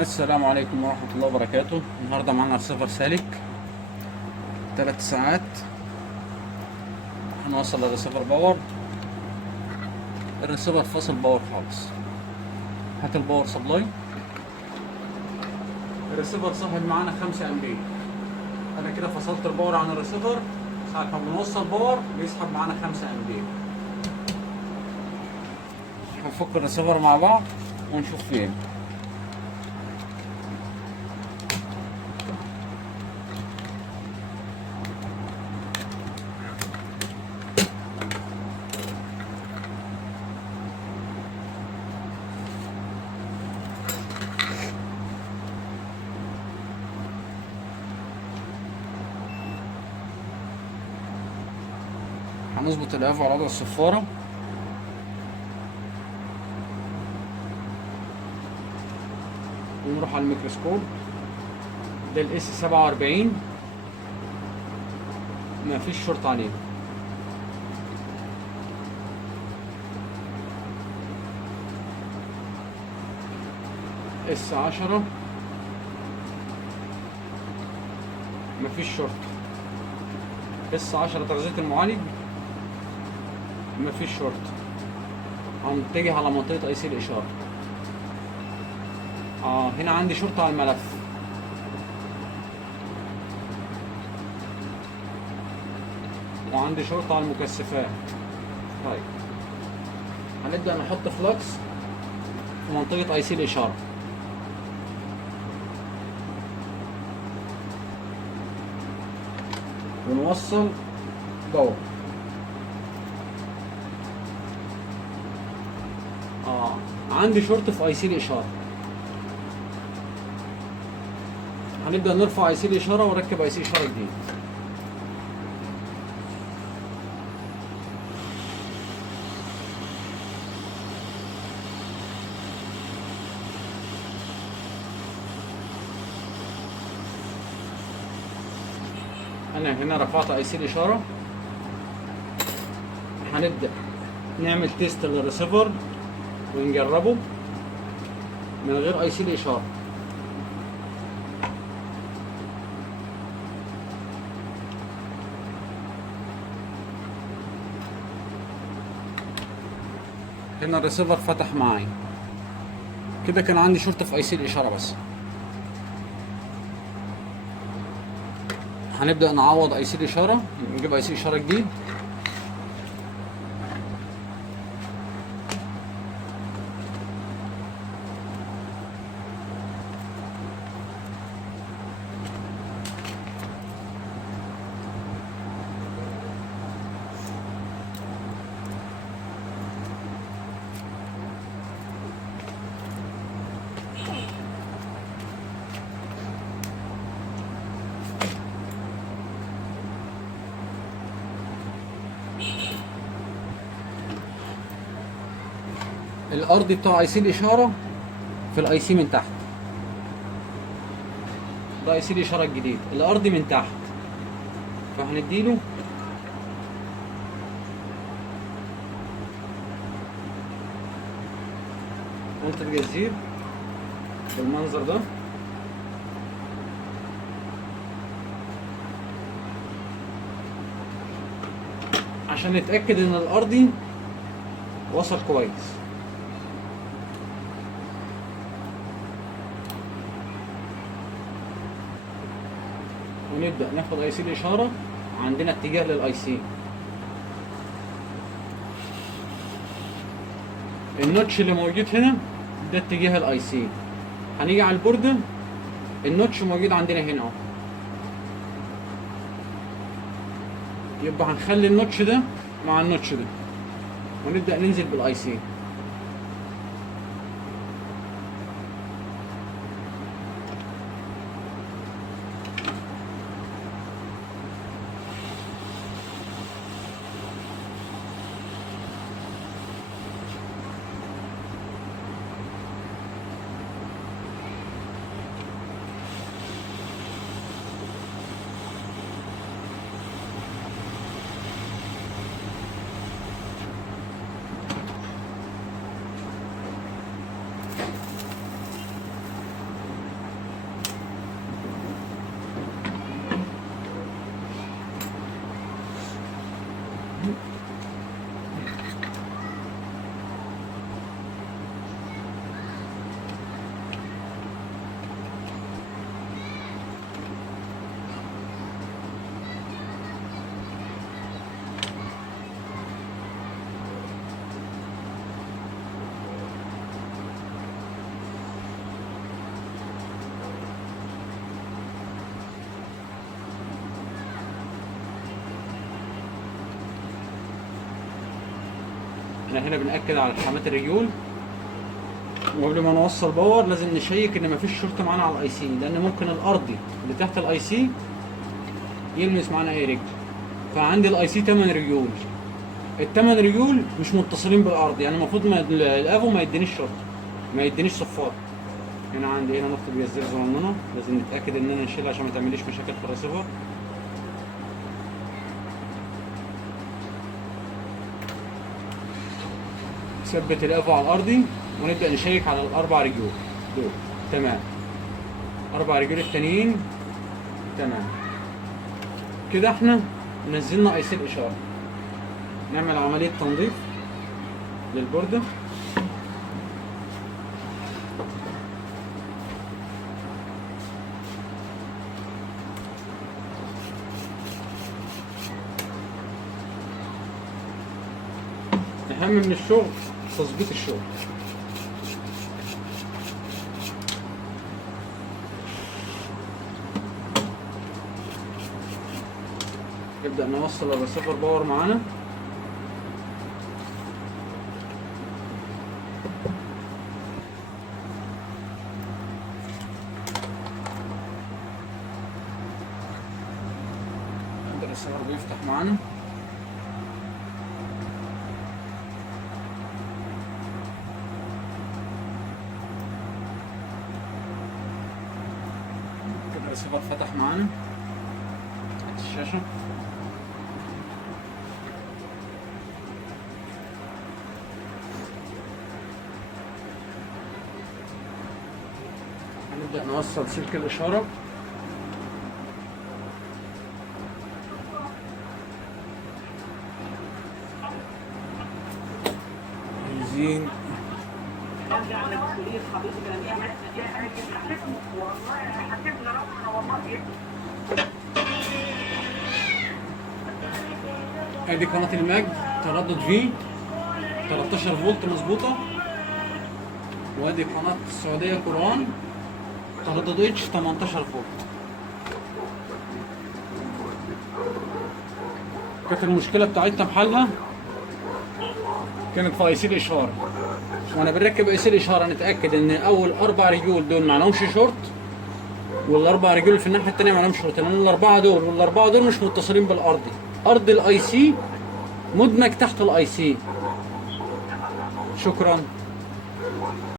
السلام عليكم ورحمة الله وبركاته. النهاردة معانا رسيفر سالك 3 ساعات. هنوصل الرسيفر باور. الرسيفر فاصل باور خالص. هات الباور سبلاي. الرسيفر صاحب معانا 5 امبير. انا كده فصلت الباور عن الرسيفر. ساعة ما بنوصل باور بيسحب معانا 5 امبير. هنفك الرسيفر مع بعض ونشوف فين. هنظبط القاف على وضع الصفارة. ونروح على الميكروسكوب. ده الاس 47. مفيش شرط عليه. اس 10 مفيش شرط. اس 10 تغذية المعالج مفيش شرط. هنتجه على منطقة اي سي الاشارة. هنا عندي شرطة على الملف. وعندي شرطة على المكثفات. طيب هنبدأ نحط فلكس في منطقة اي سي الاشارة. ونوصل باور. عندي شورت في اي سي الاشاره. هنبدا نرفع اي سي الاشاره ونركب اي سي اشاره جديد. انا هنا رفعت اي سي الاشاره. هنبدا نعمل تيست للريسيفر ونجربه من غير اي سي الاشاره. هنا الريسيفر فتح معايا كده. كان عندي شورت في اي سي الاشاره بس. هنبدا نعوض اي سي الاشاره. نجيب اي سي اشاره جديد. الارضي بتاع اي سي الاشاره في الاي سي من تحت. ده اي سي الاشاره الجديد. الارضي من تحت. فهنديله منطقة جزير بالمنظر ده. عشان نتأكد ان الارضي وصل كويس. ونبدأ ناخد اي سي الاشارة. عندنا اتجاه للاي سي. النوتش اللي موجود هنا ده اتجاه الاي سي. هنيجي على البوردة. النوتش موجود عندنا هنا اهو. يبقى هنخلي النوتش ده مع النوتش ده ونبدأ ننزل بالاي سي. احنا هنا بنأكد على الحامات الرجول، وقبل ما نوصل باور لازم نشيك ان مفيش شورت معانا على الاي سي، لان ممكن الارضي اللي تحت الاي سي يلمس معانا اي رجل. فعندي الاي سي 8 رجول، ال8 رجول مش متصلين بالارض، يعني المفروض الافو ما يدينيش شورت، ما يدينيش صفار. هنا عندي هنا نقطة بيزير صغننة لازم نتأكد ان انا نشيلها عشان ما تعمليش مشاكل في الريسيفر. ثبت الافو على الارضي ونبدأ نشيك على الاربع رجول دول. تمام، اربع رجول التانيين تمام كده. احنا نزلنا اي سي الاشارة. نعمل عملية تنظيف للبوردة. اهم من الشغل تظبيط الشغل. نبدأ نوصل الريسيفر باور معانا. الريسيفر بيفتح معانا. الريسيفر فتح معانا تحت الشاشة. هنبدأ نوصل سلك الإشارة. عايزين ادي قناة المجد تردد في 13 فولت مظبوطة، وادي قناة السعودية قرآن تردد اتش 18 فولت. كانت المشكلة بتاعتنا بحالها كانت في اي سي الاشارة، وانا بنركب اي سي الاشارة نتأكد ان اول اربع رجول دول معلهمش شورت، والاربع رجول في الناحية التانية معلهمش شورت، لان الاربعة دول والاربعة دول مش متصلين بالارضي. ارض الاي سي مدمج تحت الاي سي. شكرا.